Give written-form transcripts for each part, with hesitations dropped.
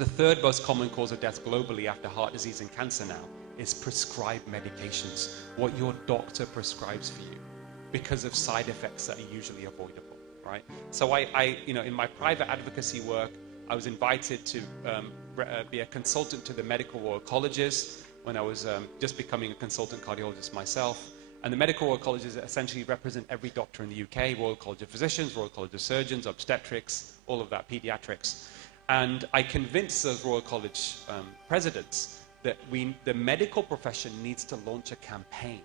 The third most common cause of death globally after heart disease and cancer now is prescribed medications, what your doctor prescribes for you, because of side effects that are usually avoidable, right? So in my private advocacy work, I was invited to be a consultant to the Medical Royal Colleges when I was just becoming a consultant cardiologist myself. And the Medical Royal Colleges essentially represent every doctor in the UK, Royal College of Physicians, Royal College of Surgeons, obstetrics, all of that, pediatrics. And I convinced those Royal College presidents that the medical profession needs to launch a campaign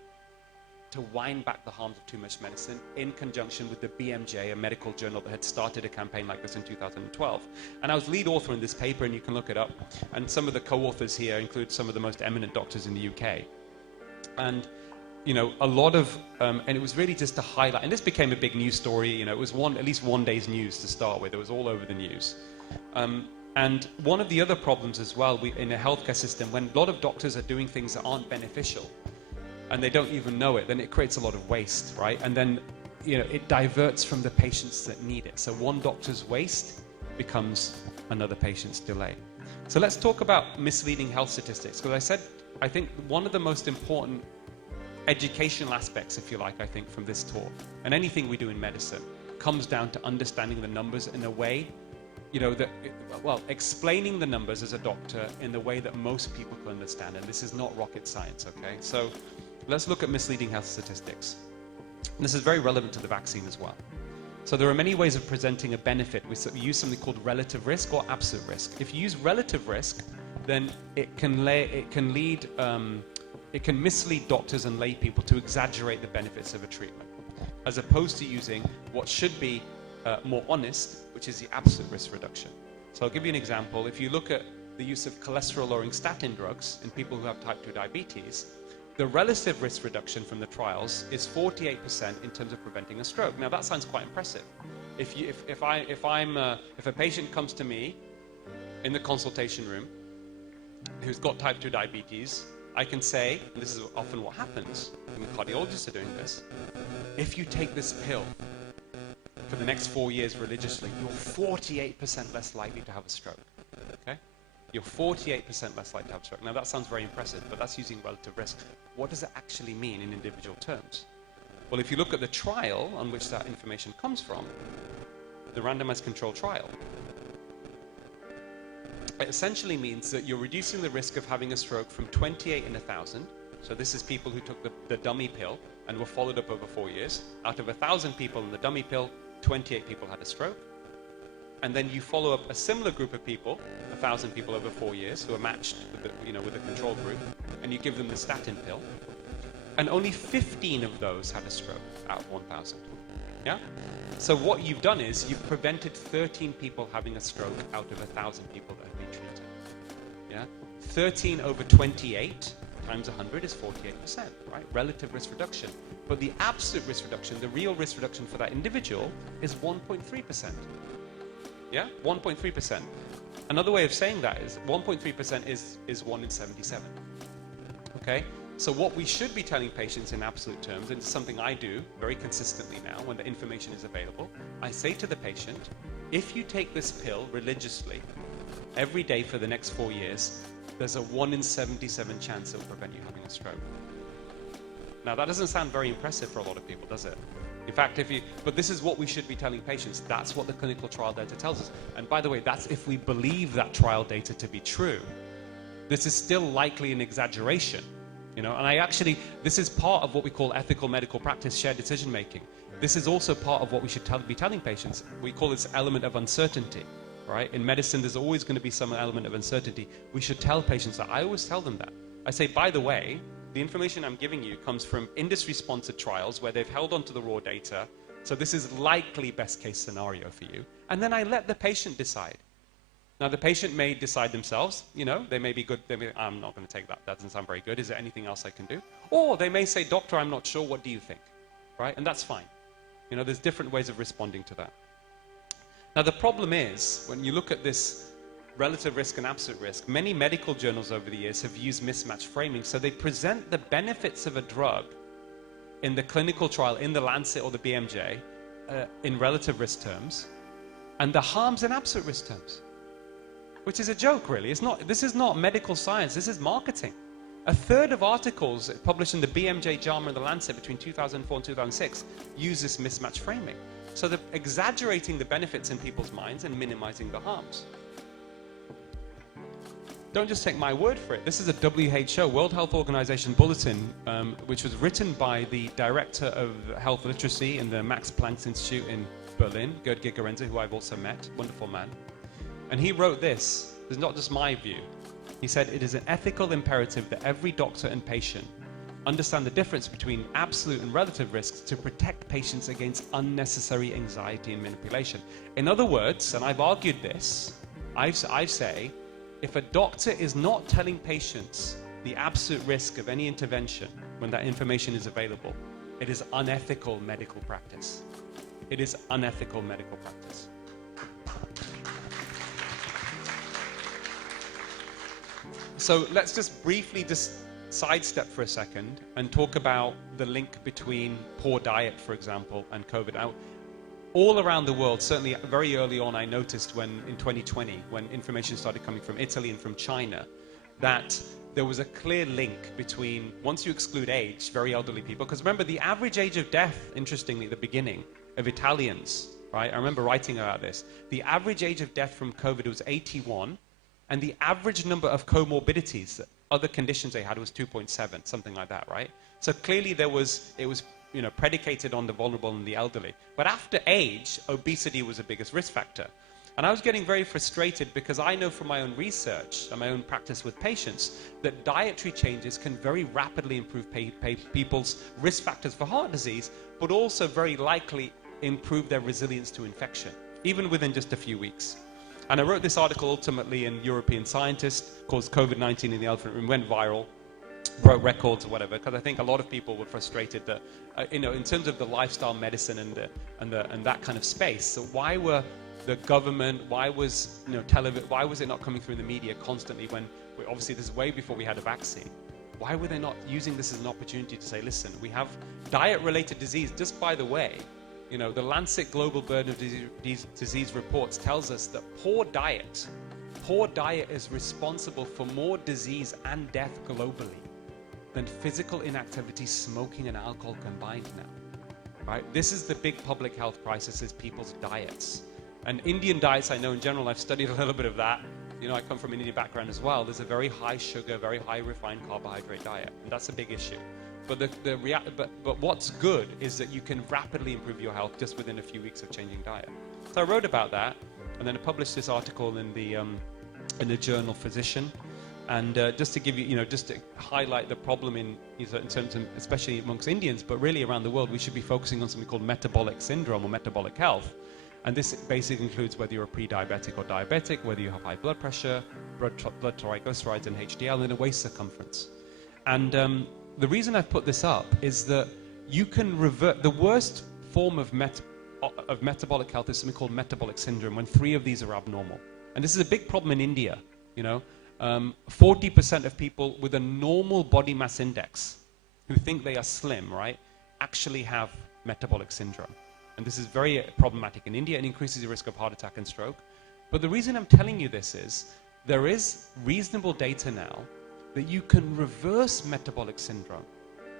to wind back the harms of too much medicine in conjunction with the BMJ, a medical journal that had started a campaign like this in 2012. And I was lead author in this paper, and you can look it up. And some of the co-authors here include some of the most eminent doctors in the UK. And a lot of, and it was really just to highlight, and this became a big news story, it was at least one day's news to start with. It was all over the news. And one of the other problems as well in a healthcare system, when a lot of doctors are doing things that aren't beneficial, and they don't even know it, then it creates a lot of waste, right? And then, it diverts from the patients that need it. So one doctor's waste becomes another patient's delay. So let's talk about misleading health statistics, because I think one of the most important educational aspects, if you like, I think, from this talk, and anything we do in medicine, comes down to understanding the numbers in a way, explaining the numbers as a doctor in the way that most people can understand. And this is not rocket science, okay? So let's look at misleading health statistics. And this is very relevant to the vaccine as well. So there are many ways of presenting a benefit. We use something called relative risk or absolute risk. If you use relative risk, then it can mislead doctors and lay people to exaggerate the benefits of a treatment, as opposed to using what should be more honest, which is the absolute risk reduction. So I'll give you an example. If you look at the use of cholesterol-lowering statin drugs in people who have type 2 diabetes, the relative risk reduction from the trials is 48% in terms of preventing a stroke. Now that sounds quite impressive. If a patient comes to me in the consultation room who's got type 2 diabetes, I can say, and this is often what happens, and cardiologists are doing this, if you take this pill for the next 4 years religiously, you're 48% less likely to have a stroke. Okay? You're 48% less likely to have a stroke. Now that sounds very impressive, but that's using relative risk. What does it actually mean in individual terms? Well, if you look at the trial on which that information comes from, the randomized controlled trial, it essentially means that you're reducing the risk of having a stroke from 28 in 1,000. So this is people who took the dummy pill and were followed up over 4 years. Out of 1,000 people in the dummy pill, 28 people had a stroke. And then you follow up a similar group of people, 1,000 people over 4 years, who are matched with the control group, and you give them the statin pill. And only 15 of those had a stroke out of 1,000. Yeah? So what you've done is you've prevented 13 people having a stroke out of 1,000 people that have been treated. Yeah? 13 over 28 times 100 is 48%, right? Relative risk reduction. But the absolute risk reduction, the real risk reduction for that individual, is 1.3%. Yeah? 1.3%. Another way of saying that is 1.3% is 1 in 77. Okay? So what we should be telling patients in absolute terms, and it's something I do very consistently now when the information is available, I say to the patient, if you take this pill religiously every day for the next 4 years, there's a 1 in 77 chance it will prevent you having a stroke. Now that doesn't sound very impressive for a lot of people, does it? In fact, but this is what we should be telling patients. That's what the clinical trial data tells us. And by the way, that's if we believe that trial data to be true. This is still likely an exaggeration. And this is part of what we call ethical medical practice, shared decision making. This is also part of what we should be telling patients. We call this element of uncertainty, right? In medicine, there's always going to be some element of uncertainty. We should tell patients that. I always tell them that. I say, by the way, the information I'm giving you comes from industry-sponsored trials where they've held onto the raw data. So this is likely best case scenario for you. And then I let the patient decide. Now, the patient may decide themselves, they may be good, I'm not going to take that, that doesn't sound very good, is there anything else I can do? Or they may say, doctor, I'm not sure, what do you think? Right? And that's fine. There's different ways of responding to that. Now, the problem is, when you look at this relative risk and absolute risk, many medical journals over the years have used mismatch framing, so they present the benefits of a drug in the clinical trial, in the Lancet or the BMJ, in relative risk terms, and the harms in absolute risk terms. which is a joke, really. This is not medical science, this is marketing. A third of articles published in the BMJ, JAMA, and the Lancet between 2004 and 2006 use this mismatch framing. So they're exaggerating the benefits in people's minds and minimizing the harms. Don't just take my word for it. This is a WHO, World Health Organization bulletin, which was written by the director of health literacy in the Max Planck Institute in Berlin, Gerd Gigerenzer, who I've also met, wonderful man. And he wrote this. This is not just my view. He said, it is an ethical imperative that every doctor and patient understand the difference between absolute and relative risks to protect patients against unnecessary anxiety and manipulation. In other words, and I've argued this, I say, if a doctor is not telling patients the absolute risk of any intervention when that information is available, it is unethical medical practice. It is unethical medical practice. So let's just briefly sidestep for a second and talk about the link between poor diet, for example, and COVID. Now, all around the world, certainly very early on, I noticed in 2020, when information started coming from Italy and from China, that there was a clear link between, once you exclude age, very elderly people, because remember, the average age of death, interestingly, at the beginning, of Italians, right? I remember writing about this. The average age of death from COVID was 81, and the average number of comorbidities, other conditions they had, was 2.7, something like that, right? So clearly it was predicated on the vulnerable and the elderly. But after age, obesity was the biggest risk factor. And I was getting very frustrated because I know from my own research and my own practice with patients that dietary changes can very rapidly improve people's risk factors for heart disease, but also very likely improve their resilience to infection, even within just a few weeks. And I wrote this article ultimately in European Scientist called COVID-19 in the Elephant Room, went viral, broke records or whatever, because I think a lot of people were frustrated that, in terms of the lifestyle medicine and that kind of space. So why were the government, why was why was it not coming through in the media constantly when obviously this is way before we had a vaccine? Why were they not using this as an opportunity to say, listen, we have diet-related disease? Just by the way, the Lancet Global Burden of Disease reports tells us that poor diet is responsible for more disease and death globally than physical inactivity, smoking, and alcohol combined now. Right? This is the big public health crisis, is people's diets. And Indian diets, I know in general, I've studied a little bit of that. I come from an Indian background as well. There's a very high sugar, very high refined carbohydrate diet, and that's a big issue. But but what's good is that you can rapidly improve your health just within a few weeks of changing diet. So I wrote about that, and then I published this article in the journal Physician. And just to give you, just to highlight the problem in terms of, especially amongst Indians, but really around the world, we should be focusing on something called metabolic syndrome or metabolic health. And this basically includes whether you're a pre-diabetic or diabetic, whether you have high blood pressure, blood triglycerides and HDL, and a waist circumference. And the reason I've put this up is that you can revert the worst form of metabolic health is something called metabolic syndrome, when 3 of these are abnormal. And this is a big problem in India. 40% of people with a normal body mass index who think they are slim, right, actually have metabolic syndrome. And this is very problematic in India and increases the risk of heart attack and stroke. But the reason I'm telling you this is there is reasonable data now that you can reverse metabolic syndrome.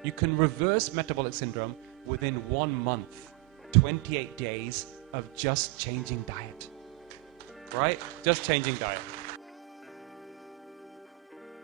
You can reverse metabolic syndrome within 1 month, 28 days of just changing diet. Right? Just changing diet.